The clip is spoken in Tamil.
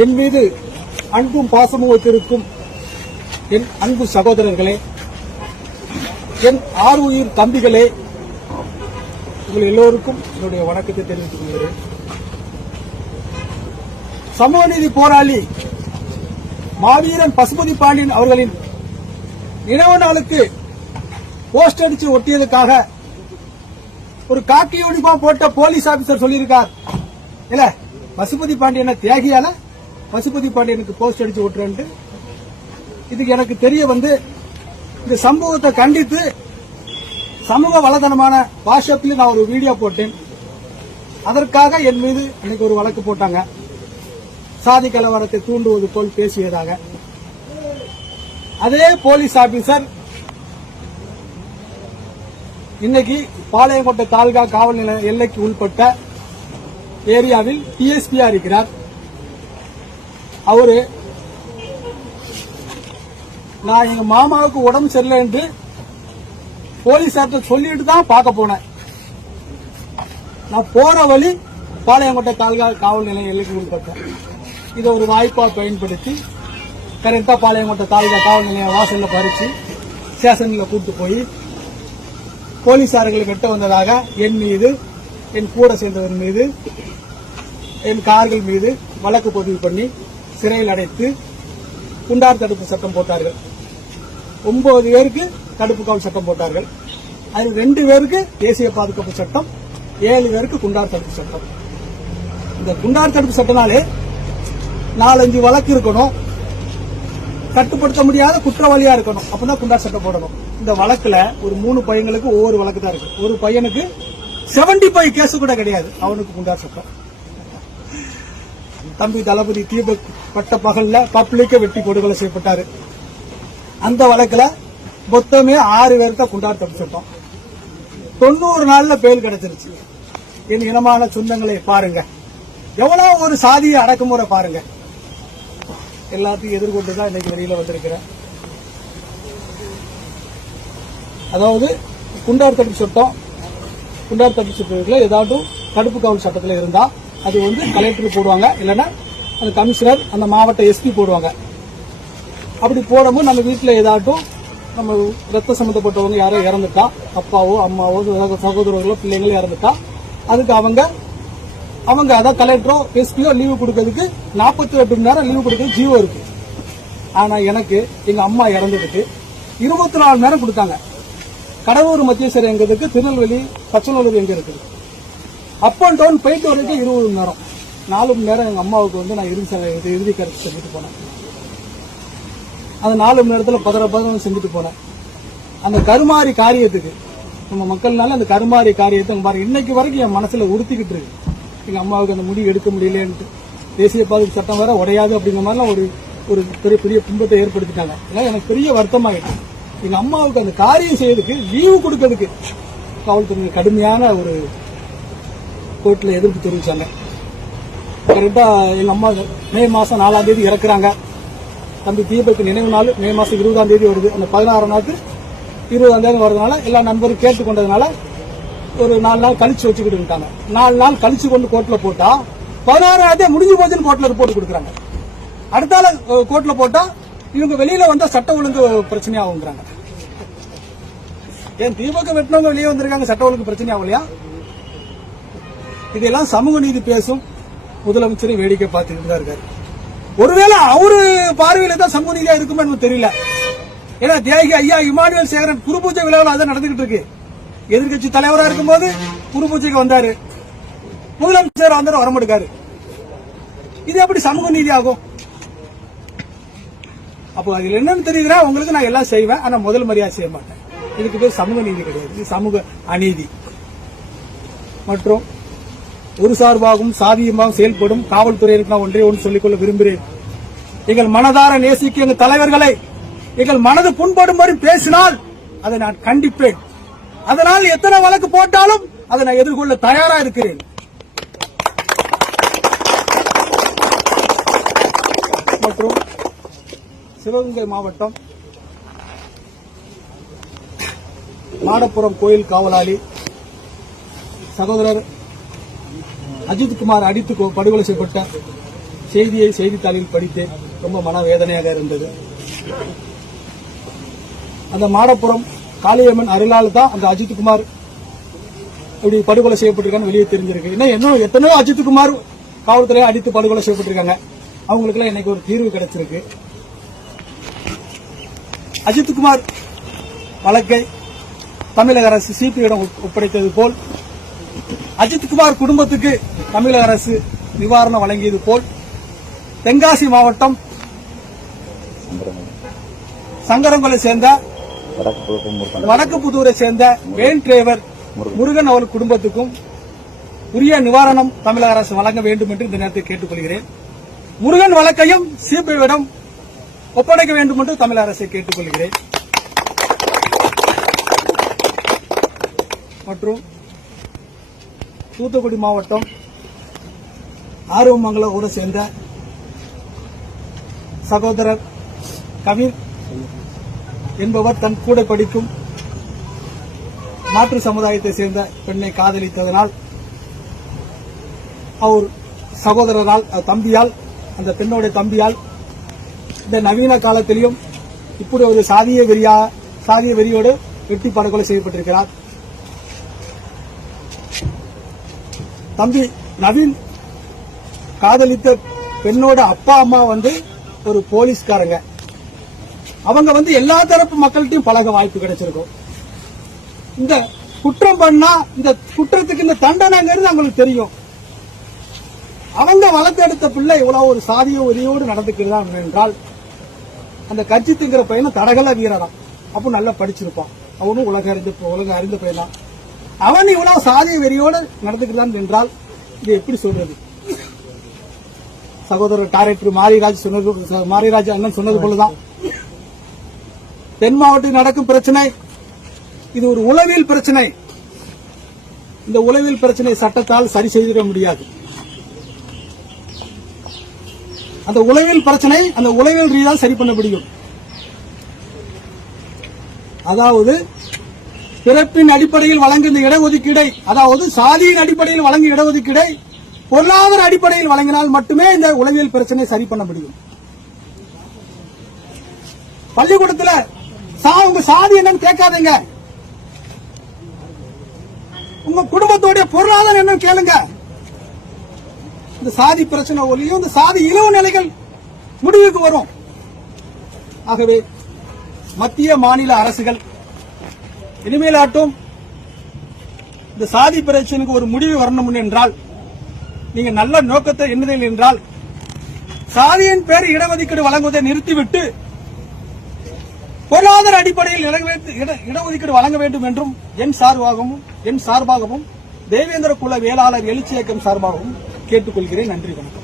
என் மீது அன்பும் பாசமும் வைத்திருக்கும் என் அன்பு சகோதரர்களே, என் ஆறுயிர் தம்பிகளே, உங்கள் எல்லோருக்கும் என்னுடைய வணக்கத்தை தெரிவித்துக் கொள்கிறேன். சமூக நீதி போராளி மாவீரன் பசுபதி பாண்டியன் அவர்களின் நினைவு நாளுக்கு போஸ்ட் அடிச்சு ஒட்டியதுக்காக ஒரு காக்கி யூனிஃபார்ம் போட்ட போலீஸ் ஆபீசர் சொல்லியிருக்கார், இல்ல பசுபதி பாண்டியனை தியாகியால பசுபதி பாண்டியனுக்கு போஸ்ட் அடிச்சு ஒட்டுறேன்ட்டு. இதுக்கு எனக்கு தெரிய வந்து இந்த சம்பவத்தை கண்டித்து சமூக வலைதளமான வாட்ஸ்அப்ல நான் ஒரு வீடியோ போட்டேன். அதற்காக என் மீது இன்னைக்கு ஒரு வழக்கு போட்டாங்க. சாதி கலவரத்தை தூண்டுவது போல் பேசியதாக. அதே போலீஸ் ஆபீசர் இன்னைக்கு பாளையங்கோட்டை தாலுகா காவல் நிலைய எல்லைக்கு உட்பட்ட ஏரியாவில் டிஎஸ்பியா இருக்கிறார். அவரு நான் எங்க மாமாவுக்கு உடம்பு சரியில்லை என்று போலீசார்ட்ட சொல்லிட்டு தான் பார்க்க போனேன். நான் போற வழி பாளையங்கோட்டை தாலுகா காவல் நிலைய எல்லைக்கு உட்பட்ட இதை ஒரு வாய்ப்பா பயன்படுத்தி கரெக்டா பாளையங்கோட்டை தாலுகா காவல் நிலைய வாசல்ல பறிச்சு ஸ்டேஷன்ல கூட்டு போய் போலீசார்கள் வெட்ட வந்ததாக என் மீது, என் கூட சேர்ந்தவர் மீது, என் கார்கள் மீது வழக்கு பதிவு பண்ணி சிறையில் அடைத்து குண்டார் தடுப்பு சட்டம் போட்டார்கள். 9 பேருக்கு தடுப்பு காவல் சட்டம் போட்டார்கள். அதில் 2 பேருக்கு தேசிய பாதுகாப்பு சட்டம், 7 பேருக்கு குண்டார் தடுப்பு சட்டம். இந்த குண்டார் தடுப்பு சட்டனாலே 4-5 வழக்கு இருக்கணும், கட்டுப்படுத்த முடியாத குற்றவாளியா இருக்கணும், அப்படின்னா குண்டார் சட்டம் போடணும். இந்த வழக்குல ஒரு 3 பையங்களுக்கு ஒவ்வொரு வழக்கு தான் இருக்கு. ஒரு பையனுக்கு 75 கேஸ் கூட கிடையாது, அவனுக்கு குண்டார் சட்டம். தம்பி தளபதி தீபக் பட்ட பகல்ல பப்ளிக்க வெட்டி கொடுகொலை செய்யப்பட்டாரு. அந்த வழக்குல மொத்தமே 6 பேருக்கு குண்டார் தடுப்பு சட்டம். 90 நாள்ல பெயில் கிடைச்சிருச்சு. என் இனமான சொந்தங்களை பாருங்க, எவ்வளவு ஒரு சாதிய அடக்குமுறை பாருங்க. எல்லாத்தையும் எதிர்கொண்டுதான் இன்னைக்கு வெளியில வந்திருக்கிறேன். அதாவது குண்டார் தடுப்பு சட்டம், குண்டார் தடுப்பு சட்டத்துல ஏதாவது தடுப்பு காவல் சட்டத்தில் இருந்தா அது வந்து கலெக்டர் போடுவாங்க, இல்லைன்னா அந்த கமிஷனர், அந்த மாவட்ட எஸ்பி போடுவாங்க. அப்படி போடும்போது நம்ம வீட்டில் ஏதாட்டும் நம்ம ரத்த சம்பந்தப்பட்டவங்க யாரோ இறந்துட்டா, அப்பாவோ அம்மாவோ சகோதரர்களோ பிள்ளைங்களோ இறந்துட்டா, அதுக்கு அவங்க அதான் கலெக்டரோ எஸ்பியோ லீவு கொடுக்கறதுக்கு 48 மணி நேரம் லீவு கொடுக்கறது ஜீவோ இருக்கு. ஆனா எனக்கு எங்க அம்மா இறந்ததுக்கு 24 மணி நேரம் கொடுத்தாங்க. கடலூர் மத்திய சிறை எங்க இருக்கு, திருநெல்வேலி பச்சனூர் எங்க இருக்குது, அப் அண்ட் டவுன் போயிட்டு வரைக்கும் 20 மணி நேரம். 4 மணி நேரம் எங்க அம்மாவுக்கு வந்து நான் இறுதி கருத்து செஞ்சுட்டு போனேன். அந்த 4 மணி நேரத்தில் பதற செஞ்சுட்டு போனேன். அந்த கருமாறி காரியத்துக்கு நம்ம மக்கள்னால அந்த கருமாறி காரியத்தை பாருங்க இன்னைக்கு வரைக்கும் என் மனசுல உறுத்திக்கிட்டு இருக்கு. எங்க அம்மாவுக்கு அந்த முடிவு எடுக்க முடியலன்ட்டு தேசிய பாதுகாப்பு சட்டம் வேற உடையாது அப்படிங்கிற மாதிரிலாம் ஒரு பெரிய துன்பத்தை ஏற்படுத்திட்டாங்க. எனக்கு பெரிய வருத்தமாயிட்டு எங்க அம்மாவுக்கு அந்த காரியம் செய்யறதுக்கு லீவு கொடுக்கறதுக்கு காவல்துறை கடுமையான ஒரு கோர்ட்ல எதிர்ப்பு தெரிவிச்சாங்க. கரெக்டா எங்க அம்மா மே மாசம் 4ஆம் தேதி இறக்குறாங்க. தம்பி தீபக்கு நினைவு நாள் மே மாசம் 20ஆம் தேதி வருது. அந்த 16ஆம் நாளுக்கு 20ஆம் தேதி வரதுனால எல்லா நண்பரும் கேட்டுக்கொண்டதுனால ஒரு 4 நாள் கழிச்சு வச்சுக்கிட்டு இருக்காங்க. 4 நாள் கழிச்சு கொண்டு கோர்ட்ல போட்டா 16ஆம் தேதி முடிஞ்சு போச்சுன்னு கோர்ட்ல ரிப்போர்ட் கொடுக்குறாங்க. அடுத்தால கோர்ட்ல போட்டா இவங்க வெளியில வந்தா சட்ட ஒழுங்கு பிரச்சனையாகுங்கிறாங்க. ஏன் திமுக வெட்டினவங்க வெளியே வந்திருக்காங்க, சட்ட ஒழுங்கு பிரச்சனை ஆகலையா? இதெல்லாம் சமூக நீதி பேசும் முதலமைச்சரை வேடிக்கை பார்த்துக்கிட்டு தான் இருக்காரு. ஒருவேளை அவரு பார்வையில தான் சமூக நீதியா இருக்குமே எனக்கு தெரியல. ஏன்னா தியாகி ஐயா இமானுவேல் சேகரன் குரு பூஜை விழாவில் அதான் நடந்துகிட்டு இருக்கு. எதிர்கட்சி தலைவரா இருக்கும்போது குரு பூஜைக்கு வந்தாரு, முதலமைச்சர் வந்தாரு, வரமாட்டாரு. இது எப்படி சமூக நீதி ஆகும்? அப்போ அதுல என்னன்னு தெரியுதுன்னா உங்களுக்கு நான் எல்லாம் செய்வேன், ஆனா முதல் மரியாதை செய்ய மாட்டேன். இதுக்கு பேர் சமூக நீதி கிடையாது, இது சமூக அநீதி. மற்றும் ஒரு சார்பாகவும் சாதியமாகவும் செயல்படும் காவல்துறையினருக்கு நான் ஒன்றே ஒன்று சொல்லிக்கொள்ள விரும்புகிறேன். எங்கள் மனதார நேசிக்க எங்கள் தலைவர்களை எங்கள் மனது புண்படும்படி பேசினால் அதை நான் கண்டிப்பேன். அதனால் எத்தனை வழக்கு போட்டாலும் அதை நான் எதிர்கொள்ள தயாரா இருக்கிறேன். மற்றும் சிவகங்கை மாவட்டம் மாடப்புறம் கோயில் காவலாளி சகோதரர் அஜித்குமார் அடித்து படுகொலை செய்யப்பட்ட செய்தியை செய்தித்தாளில் படித்தேன். ரொம்ப மனவேதனையாக இருந்தது. அந்த மாடப்புறம் காளியம்மன் அருளால் தான் அந்த அஜித்குமார் இப்படி படுகொலை செய்யப்பட்டிருக்கான்னு வெளியே தெரிஞ்சிருக்கு. இன்னும் எத்தனையோ அஜித்குமார் காவல்துறையை அடித்து படுகொலை செய்யப்பட்டிருக்காங்க. அவங்களுக்கெல்லாம் இன்னைக்கு ஒரு தீர்வு கிடைச்சிருக்கு. அஜித்குமார் வழக்கை தமிழக அரசு சிபிஐயிடம் ஒப்படைத்தது போல், அஜித்குமார் குடும்பத்துக்கு தமிழக அரசு நிவாரணம் வழங்கியது போல், தென்காசி மாவட்டம் சங்கரங்கோலை சேர்ந்த வடக்கு புதூரை சேர்ந்த வேன் டிரைவர் முருகன் அவர்கள் குடும்பத்துக்கும் உரிய நிவாரணம் தமிழக அரசு வழங்க வேண்டும் என்று இந்த நேரத்தில் கேட்டுக்கொள்கிறேன். முருகன் வழக்கையும் சிபிஐயிடம் ஒப்படைக்க வேண்டும் என்று தமிழக அரசை கேட்டுக்கொள்கிறேன். மற்றும் தூத்துக்குடி மாவட்டம் ஆர்வமங்கலம் ஊரை சேர்ந்த சகோதரர் கபீர் என்பவர் தன் கூட படிக்கும் மாற்று சமுதாயத்தை சேர்ந்த பெண்ணை காதலித்ததனால் அவர் சகோதரரால் தம்பியால் அந்த பெண்ணோட தம்பியால் இந்த நவீன காலத்திலும் இப்படி ஒரு சாதிய வெறியோடு வெட்டி படுகொலை செய்யப்பட்டிருக்கிறார். தம்பி நவீன் காதலித்த பெண்ணோட அப்பா அம்மா ஒரு போலீஸ்காரங்க. அவங்க எல்லா தரப்பு மக்கள்கிட்டையும் பழக வாய்ப்பு கிடைச்சிருக்கும். இந்த குற்றம் பண்ணா இந்த குற்றத்துக்கு இந்த தண்டனைங்கிறது அவங்களுக்கு தெரியும். அவங்க வளர்த்தெடுத்த பிள்ளை இவ்வளவு ஒரு சாதிய வெறியோடு நடந்துக்கிறான் என்றால், அந்த கட்சித்துங்கிற பையனை தடகள வீரரான், அப்போ நல்லா படிச்சிருப்பான். அவனும் உலக அறிந்த பையன். அவன் இவ்வளவு சாதிய வெறியோடு நடந்துக்கிறான் என்றால் இது எப்படி சொல்றது? சகோதரர் டைரக்டர் மாரிராஜ் அண்ணன் சொன்னது போலதான் தென் மாவட்டத்தில் நடக்கும் பிரச்சனை இது ஒரு உளவியல் பிரச்சனை. இந்த உளவியல் பிரச்சனை சட்டத்தால் சரி செய்திட முடியாது. அந்த உளவியல் பிரச்சனை அந்த உளவியல் ரீதியாக சரி பண்ண முடியும். அதாவது பிறப்பின் அடிப்படையில் வழங்கிய இடஒதுக்கீடை, அதாவது சாதியின் அடிப்படையில் வழங்கிய இடஒதுக்கீடை பொருளாதார அடிப்படையில் வழங்கினால் மட்டுமே இந்த உளவியல் பிரச்சனை சரி பண்ண முடியும். பள்ளிக்கூடத்தில் உங்க சாதி என்னன்னு கேட்காதீங்க, உங்க குடும்பத்தோடைய பொருளாதாரம் என்னன்னு கேளுங்க. இந்த சாதி பிரச்சனை ஒலியும் இந்த சாதி இழிவு நிலைகள் முடிவுக்கு வரும். ஆகவே மத்திய மாநில அரசுகள் இனிமேலாட்டும் இந்த சாதி பிரச்சனைக்கு ஒரு முடிவு வரணும் என்றால், நீங்க நல்ல நோக்கத்தை எண்ணுதல் என்றால் சாதியின் பேர் இடஒதுக்கீடு வழங்குவதை நிறுத்திவிட்டு பொருளாதார அடிப்படையில் இடஒதுக்கீடு வழங்க வேண்டும் என்றும் என் சார்பாகவும் தேவேந்திர குல வேளாளர் எழுச்சி இயக்கம் சார்பாகவும் கேட்டுக்கொள்கிறேன். நன்றி, வணக்கம்.